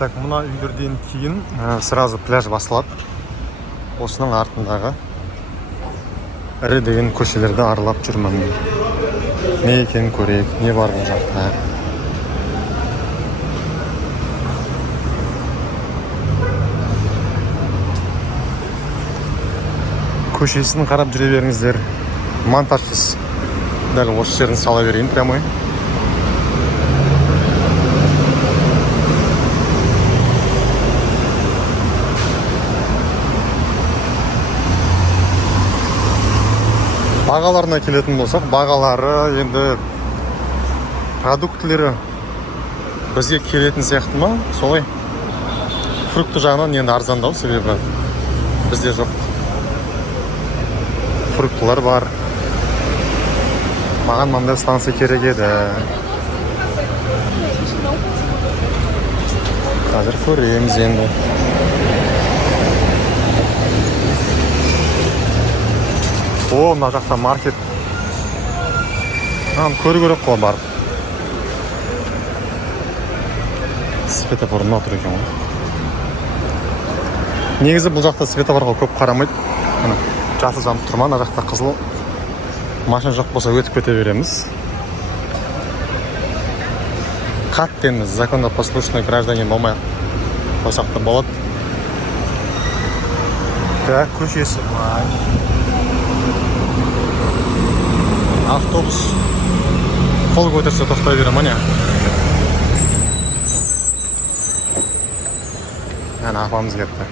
Так, мына үйлерден кейін сразу пляж басылады. Осының артындағы ірі деген көшелерді аралап жүрмін. Не екенін көрейік, не бар бұл жақта. Көшесін қарап жүре беріңіздер. Монтажсыз. Дәл осы жерін сала берейін прямой. Бағаларына келетін болсақ, бағалары енді продуктілері бізге келетін сияқты ма? Солай. Фрукты жағынан енді арзандау, себебі бізде жоқ. Фруктылар бар. Маған маңда станция керек еді. Қазір көреміз енді. О, мына жақта маркет. Көру қой барып. Светофор мына тұр екен ғой. Негізі бұл жақта светофорға көп қарамайды. Жасыл жанып тұрма, мына жақта қызыл. Машина жоқ болса өтіп кете береміз. Қатты енді законопослушный гражданин болмай қойсақ та болады. Так, көшесі. Автобус қол көтерсе тоқтай берем, міне. Әне апамыз кетті.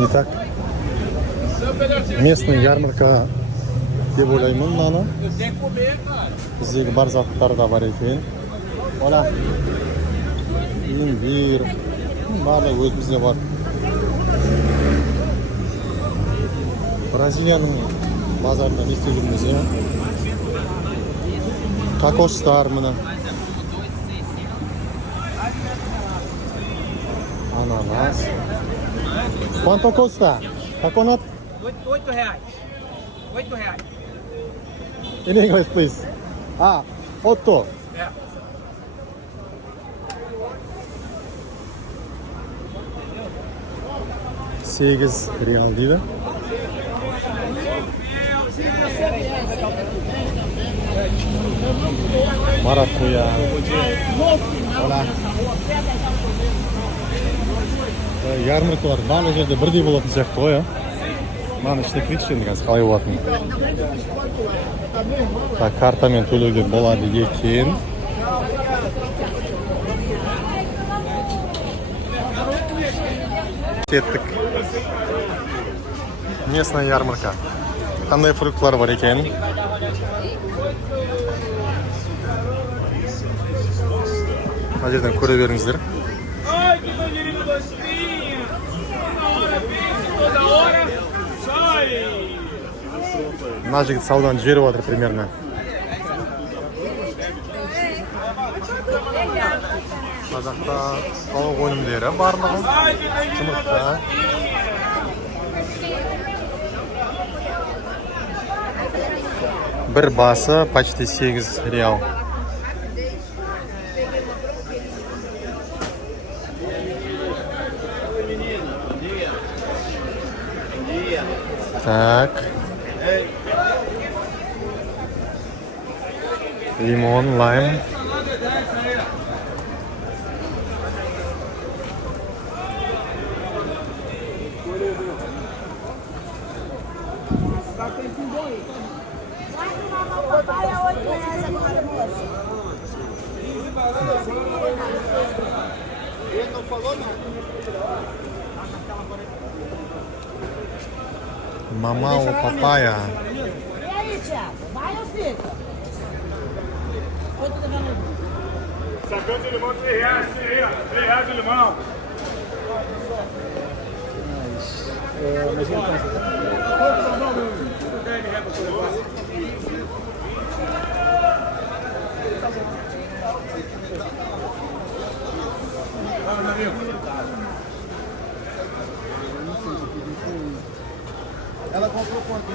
Итак, местный ярмарка деп ойлаймын мынаны. Біздегі бар заттар да бар екен. Ола. Имбир. Барлығы өзімізде бар. Бразилияның базарында не істегеніміз, кокостар мына. Ананас. Quanto custa? Coconut? R$8. R$8. In English, please. 8. Yeah. $8 дейді. Маракуя. Ола. Ярмаркалар барлық жерде бірдей болатын сияқты ғой, Маны іште көрейікші енді қазір қалай болатын. Так, картамен төлеуге болады екен. Кеттік. Местная ярмарка. Қандай фруктлар бар екен? Мына жерден көре беріңіздер. Мына жігіт саудан жіберіп отыр примерно. Мына жақта тауық өнімдері барлығы. Жұмыртқа. Бір басы почти $8. Так. Лимон, лайм. Mamão, papaya. E aí, Thiago? Vai ou fica? Quanto tá valendo? Sacão de limão, R$3. R$3 de limão. Ela comprou quanto?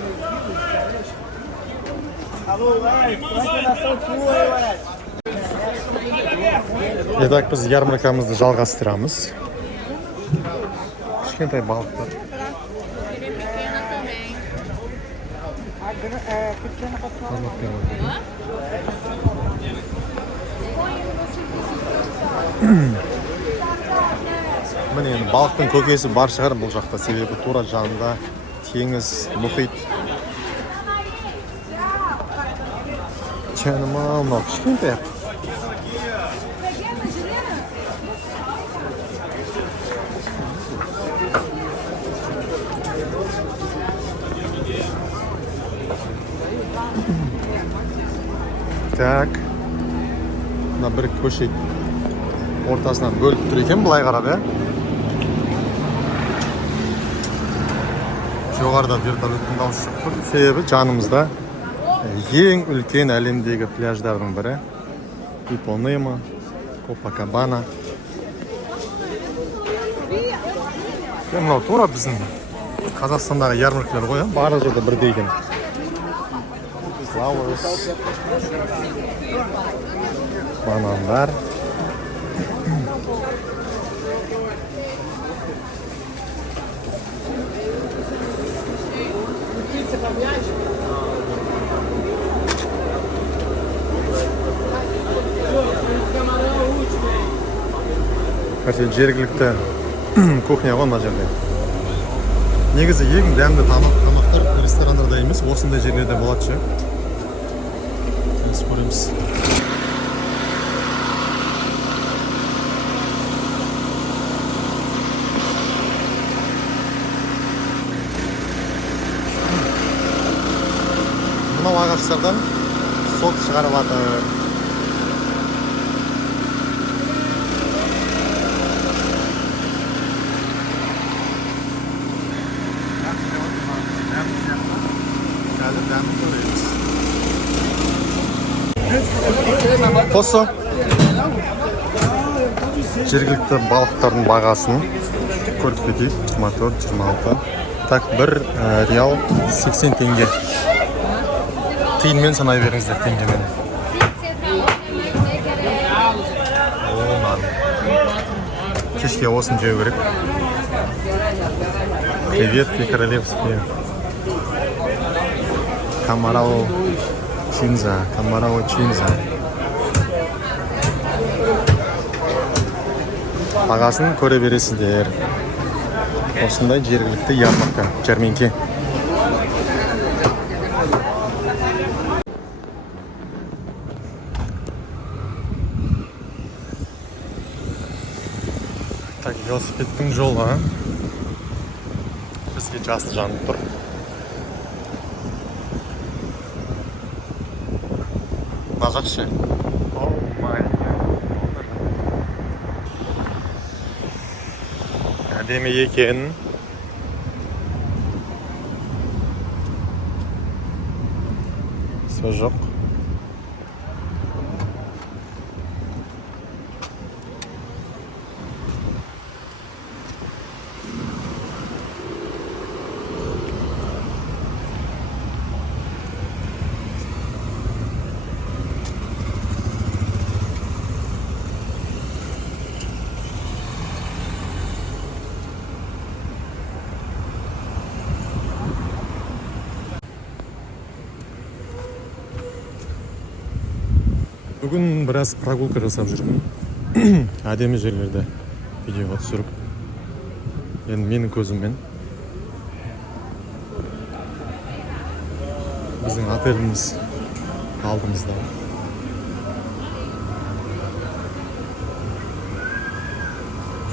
Итак, біз ярмаркамызды жалғастырамыз. Кішкентай балықтар. Міне енді балықтың көкесі бар шығар бұл жақта, себебі тура жанында теңіз, мұхит. Жаным ау, мынау кішкентай. Так, мына бір көшет ортасынан бөліп тұр екен, былай қарап, жоғарыда вертолеттің дауысы шығып тұр. Себебі жанымызда ең үлкен әлемдегі пляждардың бірі Ипонема, Копакабана. Мынау тура біздің Қазақстандағы ярмаркалар ғой, барлық жерде бірдей екен. Flowers, банандар. Жергілікті кухня ғой мына жерде. Негізі ең дәмді тамақтар ресторандарда емес, осындай жерлерде болады ше. Көреміз. Мынау ағаштардан сок шығарып жатыр. Қосы жергілікті балықтардың бағасын көріп кетейік. 24-26. Так, бір реал 80 теңге. Тиынмен санай беріңіздер теңгемен. Кешке осын жеу керек. Креветки королевские. Камарао чинза. Бағасын көре бересіздер. Осындай жергілікті ярмарка, жәрмеңке. Так, велосипедтің жолы бізге жасыл жанып тұр. Мазақшы. Әдемі екен. Сөз жоқ. Бүгін біраз прогулка жасап жүрмін. Әдемі жерлерде видеоға түсіріп. Енді менің көзіммен. Біздің отеліміз алдымызда.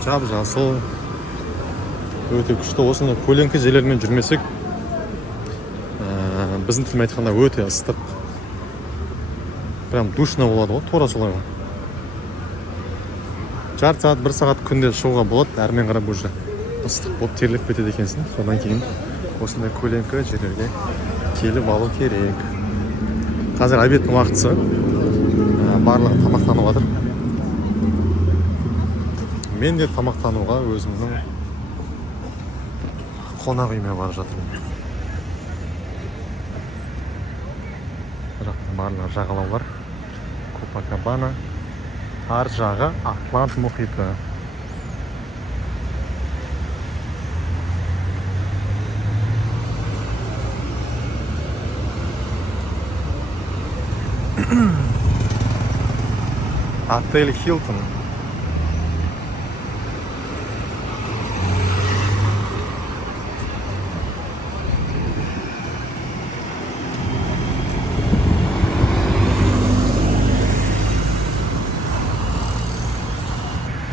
Жап-жасыл. Өте күшті. Осында көлеңкі жерлермен жүрмесек, біздің тілмен айтқанда өте ыстық. Прям душно болады ғой, тура солай ғой. Жарты сағат, бір сағат күнде шығуға болады, әрмен қарап уже ыстық болып терлеп кетеді екенсің. Содан кейін осындай көлеңкі жерлерге келіп алу керек. Қазір обедтің уақытысы. Барлығы тамақтанып жатыр. Мен де тамақтануға өзімнің қонақ үйіме барып жатырмын. барлығы жағалаулар. Копакабана. Ар жағы Атлант мұхиты. Отель Хилтон.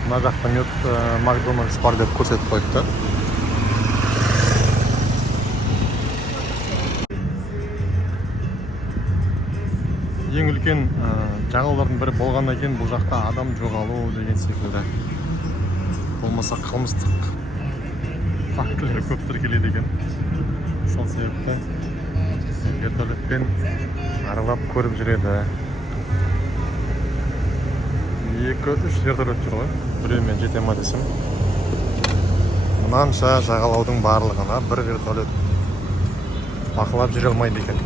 Мына жақта Макдональдс бар деп көрсетіп қойыпты. Ең үлкен жаңалықтардың бірі болғаннан кейін бұл жақта адам жоғалу деген секілді. Болмаса қылмыстық фактілер көп тіркеледі екен. Сол себепті вертолетпен аралап көріп жүреді. 2-3 вертолет жүр ғой. Біреумен жете ма десем. Мұнанша жағалаудың барлығына бір вертолет бақылап жүре алмайды екен.